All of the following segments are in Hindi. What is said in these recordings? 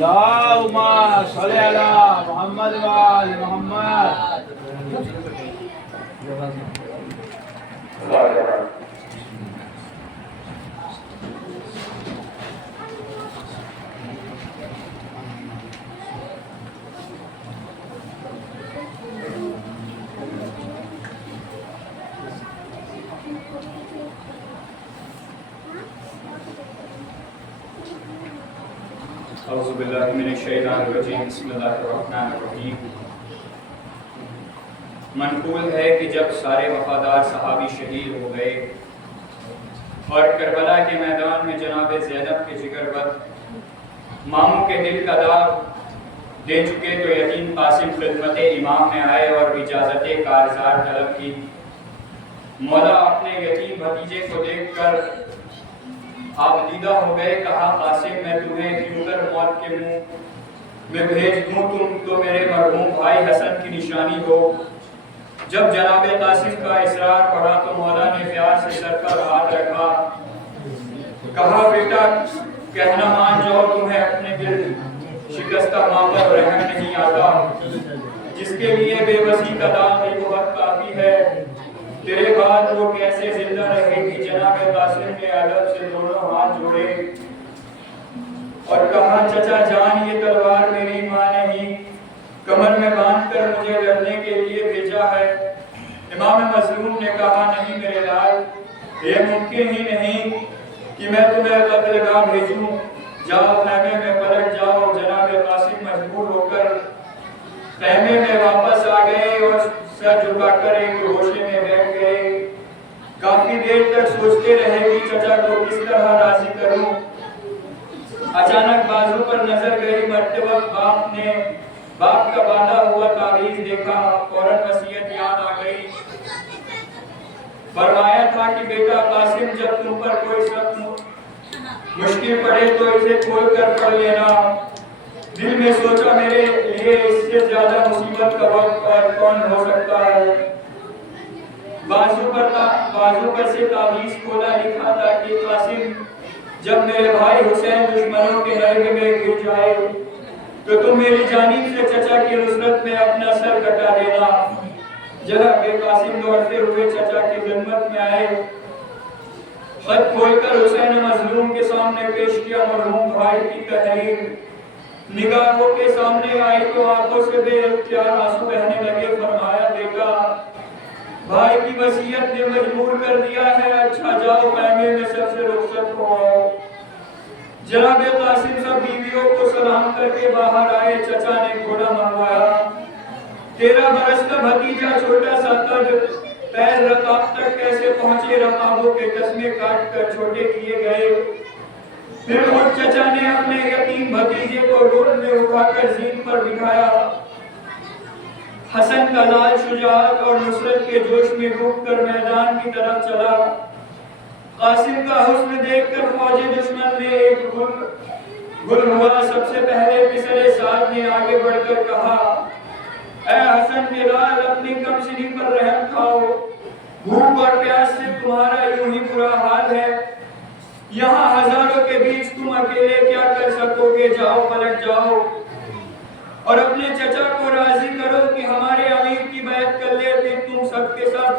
अल्लाहुम्मा सल्ली अला मुहम्मद व आलि मुहम्मद। औज़ु बिल्लाहि मिनश शैतानिर रजीम। बिस्मिल्लाहिर रहमानिर रहीम। मनक़ूल है कि जब सारे वफादार सहाबी शहीद हो गए और करबला के मैदान में जनाब ज़ैनब के जिगरबद मामू के दिल का दाग दे चुके तो यतीम कासिम खिदमत इमाम में आए और इजाज़त कारज़ार तलब की। मौला अपने यतीम भतीजे को देखकर आप दीदा हो गए। कहा, कासिम मैं तुम्हें क्यों कर मौत के मुंह में भेज दूं, तुम तो मेरे मरहूम भाई हसन की निशानी हो। जब जनाब कासिम का इसरार पड़ा तो मौला ने प्यार से सर पर हाथ रखा। कहा, बेटा कहना मान जाओ, तुम्हें अपने दिल शिकस्ता मां पर रहम नहीं आता। जिसके लिए बेबसी का दाग ही बहुत काफी है, तेरे बाद वो कैसे जिंदा रहेगी। जनाब कासिम ने अदब से दोनों हाथ जोड़े और कहा, चचा जान ये तलवार मेरी मां ने ही कमर में बांधकर मुझे लड़ने के लिए भेजा है। इमाम मज़लूम ने कहा, नहीं मेरे लाल, ये मुमकिन ही नहीं कि मैं तुम्हें कत्लगाह भेजूं। जाओ खैमे में पलट जाओ। जनाब कासिम मजबूर होकर खैमे में वापस आ गए और सर झुकाकर एक गोशे में बैठ गए। काफी देर तक सोचते रहे कि चचा को किस तरह राजी करूं। अचानक बाजू पर नजर गई। मरते वक्त बाप का बांधा हुआ तावीज़ देखा। फौरन वसीयत याद आ गई। फरमाया था कि बेटा कासिम, जब तुम पर कोई सख्त मुश्किल पड़े तो इसे खोल कर पढ़ लेना। दिल में सोचा, मेरे लिए इससे ज्यादा मुसीबत का वक्त और कौन हो सकता है। बाजू पर से तावीज़ खोला। लिखा था कि कासिम, जब मेरे भाई हुसैन दुश्मनों के नरक में गिर जाए तो तुम मेरी जानिब से चचा की नुसरत में अपना सर कटा देना। जनाब कासिम दौड़ते हुए चचा की खिदमत में आए। खत खोलकर हुसैन मजलूम के सामने पेश किया। मरहूम भाई की तहरीर निगाहों के सामने आई तो आंखों से बेइख्तियार आंसू बहने लगे। फरमाया, बेटा भाई की वसीयत ने मजबूर कर दिया है, अच्छा जाओ खैमे में सबसे रुखसत हो आओ। जनाब कासिम सब बीवियों को सलाम करके बाहर आए। चचा ने घोड़ा मंगवाया। 13 बरस का भतीजा छोटा सा कद, पैर रकाब तक कैसे पहुंचे, रकाबों के तस्मे काट कर छोटे किए गए। फिर उस चचा ने अपने यतीम भतीजे को गोद में उठाकर जीन पर बिठाया। हसन का लाल शुजाअत और नुसरत के जोश में डूबकर मैदान की तरफ चला। कासिम का हुस्न देखकर फौजी दुश्मन में एक गुल हुआ। सबसे पहले पिसरे साथ ने आगे बढ़कर कहा, ऐ हसन के लाल, अपनी कमसिनी पर रहम खाओ। भूख और प्यास से तुम्हारा यूं ही बुरा हाल है। यहाँ हजारों के बीच तुम अकेले क्या कर सकोगे। जाओ पलट जाओ और अपने चचा को राजी करो कि हमारे अमीर की बैत कर ले। फिर तुम सबके सब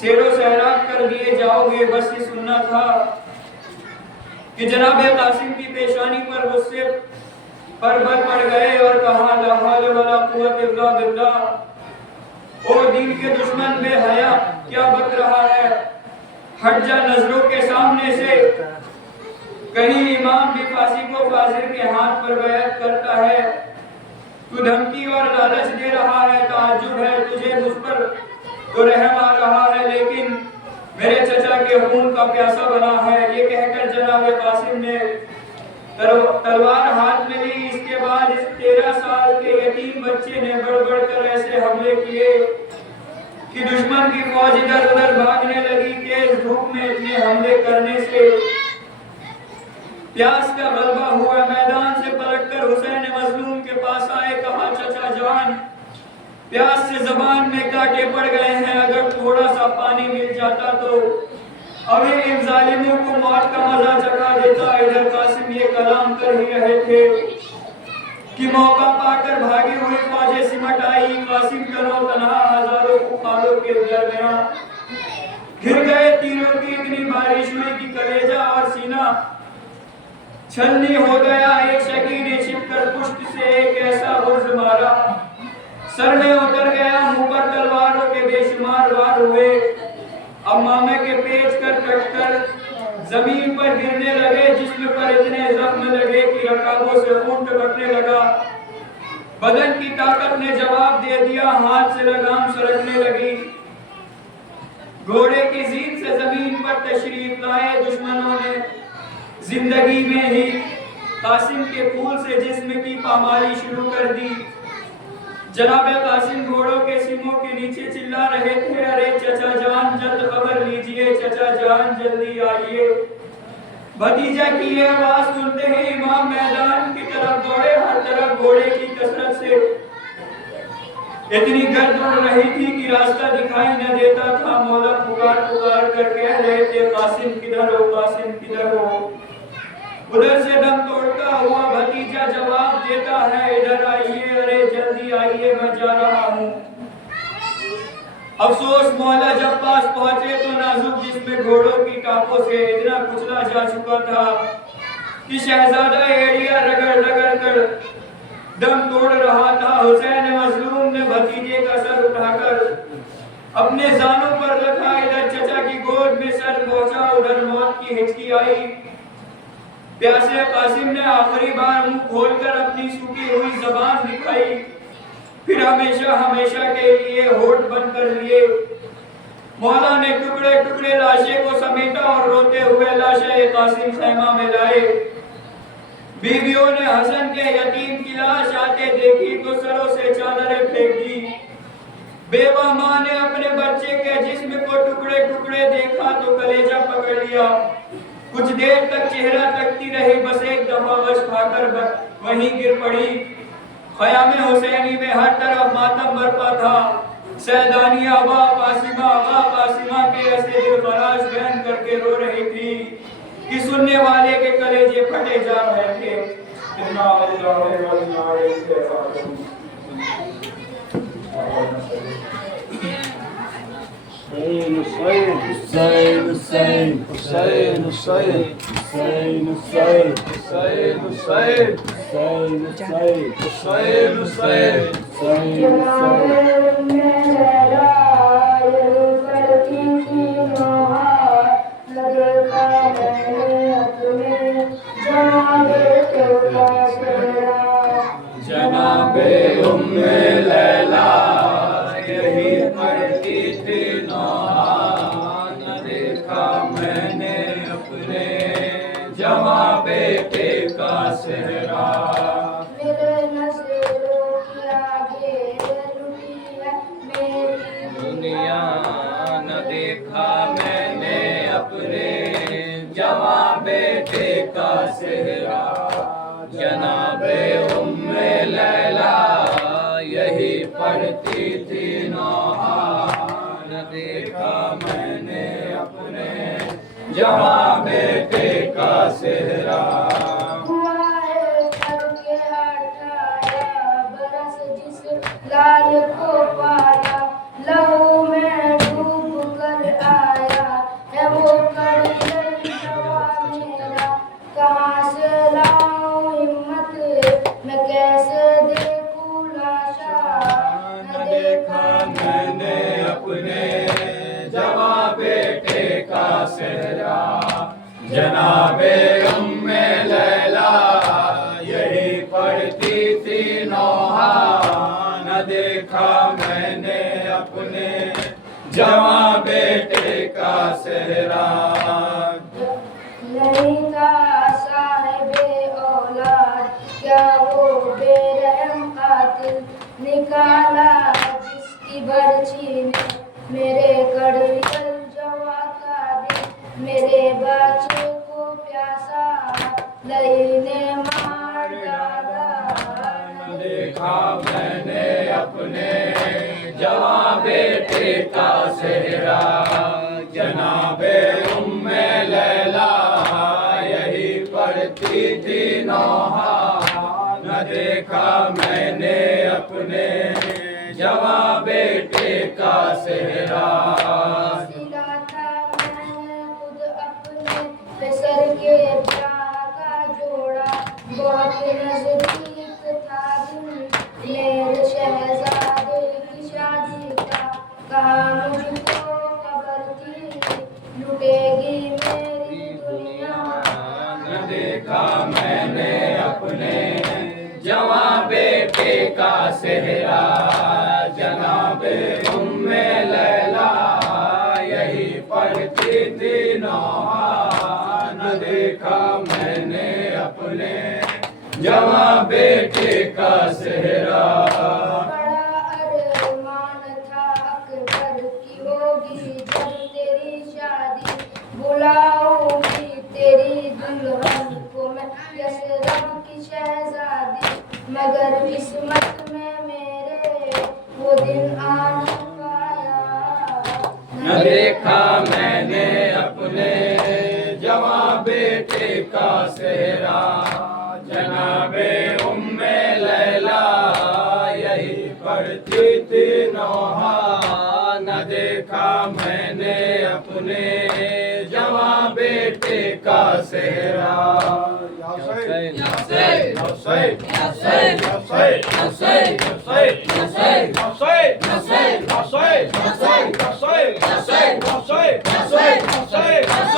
शेरो सहराब कर दिए जाओगे। बस ये सुनना था कि जनाब कासिम की पेशानी पर गुस्से पर बल पड़ गए और कहा, ला हौल वला कुव्वत इल्ला बिल्लाह। ओ दीन के दुश्मन बेहया, क्या बक रहा है, हट जा नजरों के सामने से। कहीं इमाम भी फांसी को फाजिल के हाथ पर बैत करता है। तू धमकी और लालच दे रहा है। ताज्जुब है तुझे मुझ पर तो रहम आ रहा है, लेकिन मेरे चचा के खून का प्यासा बना है। ये कहकर जनाब कासिम ने तलवार हाथ में ली। इसके बाद इस 13 साल के यतीम बच्चे ने बढ़ कर ऐसे हमले किए कि दुश्मन की फौज इधर उधर भागने लगी। तेज धूप में इतने हमले करने से प्यास का गलबा हुआ। मैदान से पलटकर हुसैन मजलूम के पास आए। कहा, चचा जान, प्यास से जबान में कांटे पड़ गए हैं, अगर थोड़ा सा पानी मिल जाता तो अभी इन जालिमों को मौत का मजा चखा देता। इधर कासिम ये कलाम कर ही रहे थे कि मौका पाकर भागी हुई फौजें सिमट आई। कासिम तनो तनहा हजारों कुफारों के दरमियान घिर गए। तीरों की इतनी बारिश हुई कि कलेजा और सीना छलनी हो गया। एक शकी ने छिपकर पुष्ट से एक ऐसा बुर्ज मारा, सर में उतर गया। मुंह पर तलवारों के बेशुमार वार हुए। अम्मामे के पेच कर कटकर जमीन पर गिरने लगे, जिस्म पर इतने जख्म लगे कि रकाबों से खून टपकने लगा। बदन की ताकत ने जवाब दे दिया, हाथ से लगाम सरकने लगी। घोड़े की जीत से जमीन पर तशरीफ लाए दुश्मनों ने जिंदगी में ही कासिम के फूल से जिस्म की पामाली शुरू कर दी। जनाब कासिम घोड़ों के सींगों के नीचे चिल्ला रहे थे, अरे चचा जान जल्द खबर लीजिए, चचा जान जल्दी आइए। भतीजा की ये आवाज सुनते ही इमाम मैदान की तरफ दौड़े। हर तरफ घोड़े की कसरत से इतनी गर्द उड़ रही थी कि रास्ता दिखाई न देता था। मौला पुकार पुकार कर कह रहे थे, कासिम किधर हो, कासिम किधर हो। उधर से दम तोड़ता हुआ भतीजा जवाब देता है, इधर आइए, अरे जल्दी आइए, मैं जा रहा हूँ। अफसोस मौला जब पास पहुंचे तो नाजुक जिसमें घोड़ों की टापों से इतना कुचला जा चुका था कि शहजादा एड़िया रगड़ रगड़ कर दम तोड़ रहा था। हुसैन मजलूम ने भतीजे का सर उठाकर अपने जानों पर रखा। इधर चचा की गोद में सर पहुंचा, उधर मौत की हिचकी आई। प्यासे कासिम ने आखिरी बार मुंह खोलकर अपनी सूखी हुई जबान दिखाई, फिर हमेशा हमेशा के लिए होठ बंद कर लिए। मौला ने टुकड़े टुकड़े लाशे को समेटा और रोते हुए लाशे कासिम खैमा में लाए। बीवियों ने हसन के यतीम की लाश आते देखी तो सरों से चादरें फेंक दी। बेवा माँ ने अपने बच्चे के जिस्म को टुकड़े टुकड़े देखा तो कलेजा पकड़ लिया। कुछ देर तक चेहरा तकती रही, बस एक दफा वश खाकर वहीं गिर पड़ी। ख़याम हुसैनी में हर तरफ मातम बरपा था। सैदानिया अबा कासिमा के ऐसे दिल खराश बयान करके रो रही थी कि सुनने वाले के कलेजे फटे जा रहे थे। Hussein, Hussein, Hussein, Hussein, Hussein, Hussein, Hussein, Hussein, Hussein, Hussein, Hussein, Hussein, Hussein, जनाबे उम्मे लैला यही पढ़ती थी नौहा, न देखा मैंने अपने जवां बेटे का सेहरा। मेरे नज़रों के आगे लुटी है मेरी दुनिया, न देखा मैंने अपने जवां बेटे का सेहरा। जनाबे उम्मे लैला यही पढ़ती थी नौहा, न देखा मैंने अपने जवां बेटे का सेहरा। हुआ है करके हटाया बरस जिस लाल को पाया, लहू में डूब कर आया है वो कड़ियल जवां मेरा। कहाँ से लाऊं हिम्मत मैं कैसे देखूं लाशा, न देखा मैंने अपने जवां बेटे का सेहरा। जनाबे उम्मे लैला यही पढ़ती थी नौहा, न देखा मैंने अपने जवां बेटे का सेहरा। नहीं था साहिबे औलाद क्या वो बेरहम कातिल, निकाला जिसकी बर्छी ने मेरे कड़ियल जवा का दिल। मेरे बच्चे को प्यासा लई ने मार डाला, न देखा मैंने अपने जवां बेटे का सेहरा। जनाबे उम्मे में लैला यही पढ़ती थी नौहा न देखा मैंने अपने जवां बेटे का सेहरा सिला था मैंने खुद अपने सर के ब्याह का जोड़ा बहुत नजदीक था दिन मेरे शहजादे की शादी का कहा मुझको खबर थी लुटेगी मेरी दुनिया न देखा मैंने अपने जवां बेटे का सेहरा जनाबे उम्मे लैला यही पढ़ती थी नौहा न देखा मैंने अपने जवां बेटे का सेहरा बड़ा अरमान था अकबर की होगी जब तेरी शादी बुलाऊंगी तेरी दुल्हन को मैं यसरब की शहजादी मगर किस्मत में मेरे वो दिन आ न पाया न देखा मैंने अपने जवां बेटे का सेहरा जनाबे उम्मे लैला यही पढ़ती थी नौहा न देखा मैंने अपने जवां बेटे का सेहरा